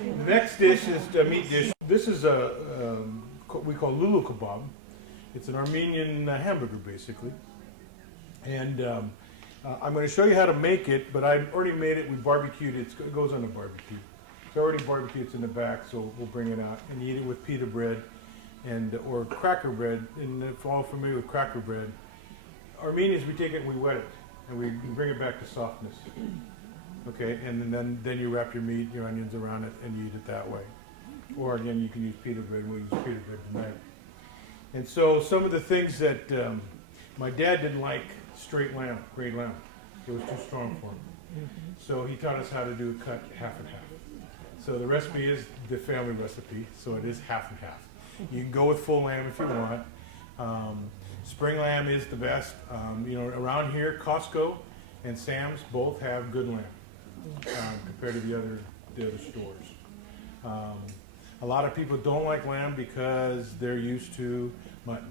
The next dish is a meat dish. This is we call lulu kebab. It's an Armenian hamburger, basically. And I'm going to show you how to make it, but I've already made it. We barbecued it. It goes on the barbecue. It's already barbecued. It's in the back, so we'll bring it out and eat it with pita bread or cracker bread. And if you're all familiar with cracker bread, Armenians, we take it and we wet it, and we bring it back to softness. Okay, and then you wrap your meat, your onions around it, and you eat it that way. Or again, you can use pita bread. We'll use pita bread tonight. And so some of the things that my dad didn't like, straight lamb, grade lamb. It was too strong for him. So he taught us how to do a cut half and half. So the recipe is the family recipe, so it is half and half. You can go with full lamb if you want. Spring lamb is the best. Around here, Costco and Sam's both have good lamb compared to the other stores. A lot of people don't like lamb because they're used to mutton.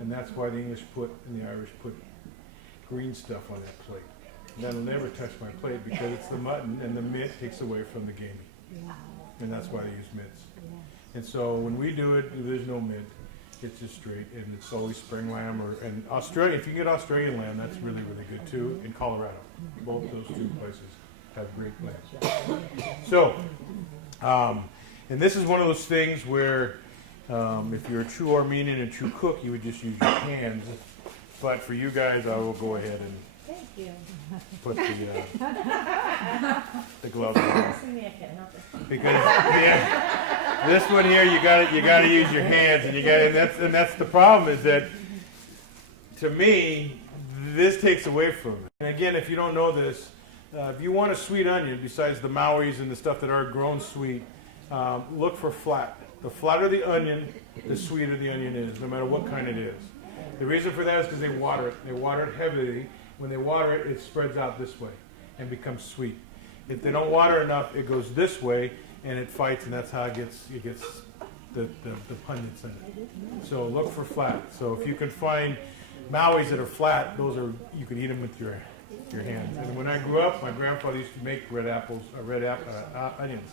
And that's why the English and the Irish put green stuff on that plate. And that'll never touch my plate because it's the mutton, and the mint takes away from the gamey. And that's why they use mints. And so when we do it, there's no mint. It's just straight, and it's always spring lamb and Australia. If you can get Australian lamb, that's really, really good too. In Colorado, both those two places have great lamb. So, and this is one of those things where if you're a true Armenian and true cook, you would just use your hands. But for you guys, I will go ahead and put the gloves on. Because this one here, you gotta use your hands, and that's the problem is that to me, this takes away from it. And again, if you don't know this, if you want a sweet onion, besides the Maui's and the stuff that are grown sweet, look for flat. The flatter the onion, the sweeter the onion is, no matter what kind it is. The reason for that is because they water it. They water it heavily. When they water it, it spreads out this way and becomes sweet. If they don't water enough, it goes this way and it fights, and that's how it gets the pungence in it. So look for flat. So if you can find Maui's that are flat, you can eat them with your hands. And when I grew up, my grandfather used to make onions.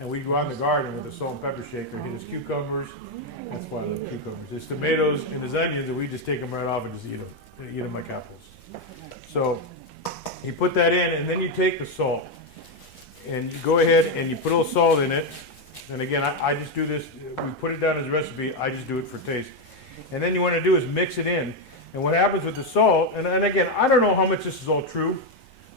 And we'd go out in the garden with a salt and pepper shaker, hit his cucumbers. That's why I love cucumbers. His tomatoes and his onions, and we just take them right off and just eat them like apples. So you put that in, and then you take the salt, and you go ahead and you put a little salt in it. And again, I just do this. We put it down as a recipe. I just do it for taste. And then you want to do is mix it in. And what happens with the salt, and again, I don't know how much this is all true.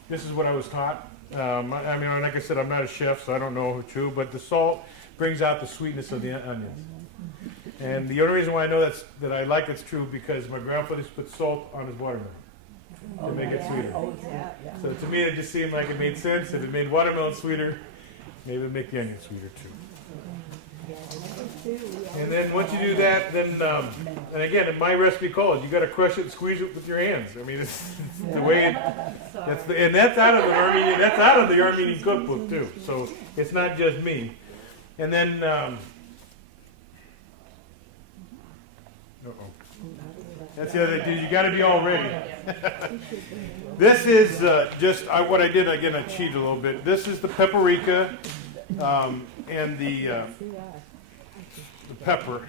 This is what I was taught. Like I said, I'm not a chef, so I don't know if it's true, but the salt brings out the sweetness of the onions. And the only reason why I know that I like it's true because my grandfather used to put salt on his watermelon to make it sweeter. So to me, it just seemed like it made sense. If it made watermelon sweeter, maybe it would make the onion sweeter too. And then once you do that, then and again, in my recipe calls, you got to crush it and squeeze it with your hands. I mean, it's the way and that's out of the Armenian. That's out of the Armenian cookbook too. So it's not just me. And then, that's the other thing. You got to be all ready. This is what I did. Again, I cheated a little bit. This is the paprika and the pepper.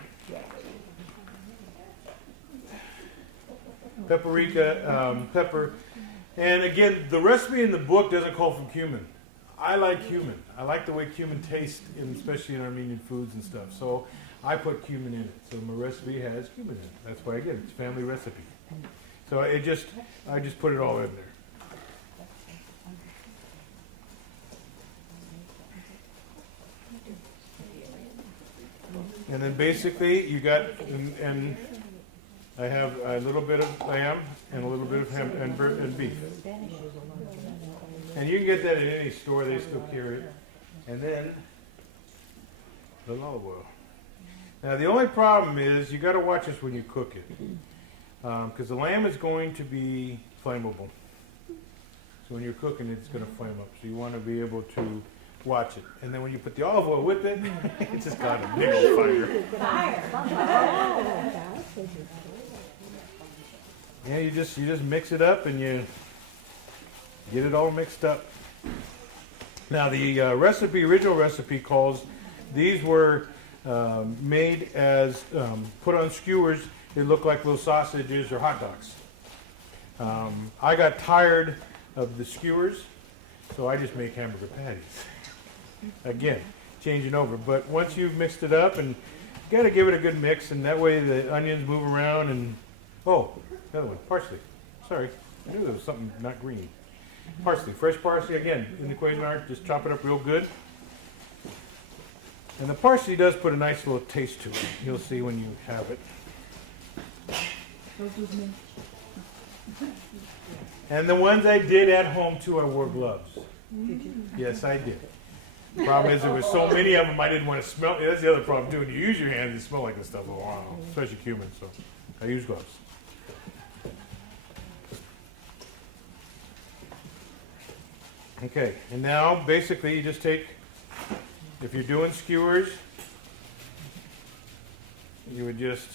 Pepper. And again, the recipe in the book doesn't call for cumin. I like cumin. I like the way cumin tastes, especially in Armenian foods and stuff. So I put cumin in it. So my recipe has cumin in it. That's why, again, it's a family recipe. So I just put it all in there. And then basically you got, and I have a little bit of lamb and a little bit of ham and beef. And you can get that at any store, they still carry it. And then the olive oil. Now the only problem is you got to watch this when you cook it. Because the lamb is going to be flammable. So when you're cooking it's going to flame up. So you want to be able to watch it. And then when you put the olive oil with it, it's just got a big old fire. Yeah, you just mix it up and you get it all mixed up. Now the original recipe calls, these were made as, put on skewers. They look like little sausages or hot dogs. I got tired of the skewers, so I just make hamburger patties. Again, changing over. But once you've mixed it up, and you got to give it a good mix, and that way the onions move around. And oh, another one, parsley. Sorry, I knew there was something not green. Parsley, fresh parsley, again, in the Cuisinart, just chop it up real good. And the parsley does put a nice little taste to it. You'll see when you have it. And the ones I did at home too, I wore gloves. Yes, I did. The problem is there were so many of them I didn't want to smell. That's the other problem too. When you use your hands, they smell like this stuff a while, especially cumin. So I use gloves. Okay, and now basically you just take, if you're doing skewers, you would just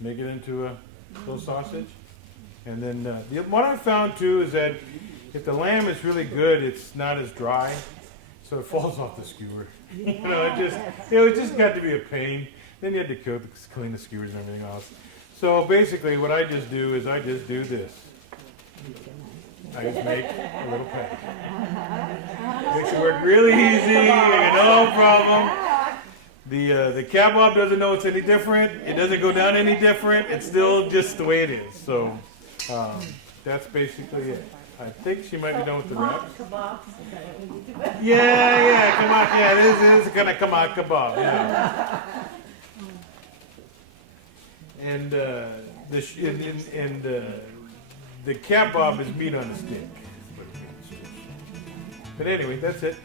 make it into a little sausage. And then what I found too is that if the lamb is really good, it's not as dry, so it falls off the skewer. It just got to be a pain. Then you had to clean the skewers and everything else. So basically what I just do is I just do this. I just make a little patty. Makes it work really easy, no problem. The kebab doesn't know it's any different. It doesn't go down any different. It's still just the way it is. So that's basically it. I think she might be done with the wraps. Yeah, come on. Yeah, this is gonna come out kebab. Yeah. And the kebab is meat on a stick. But anyway, that's it.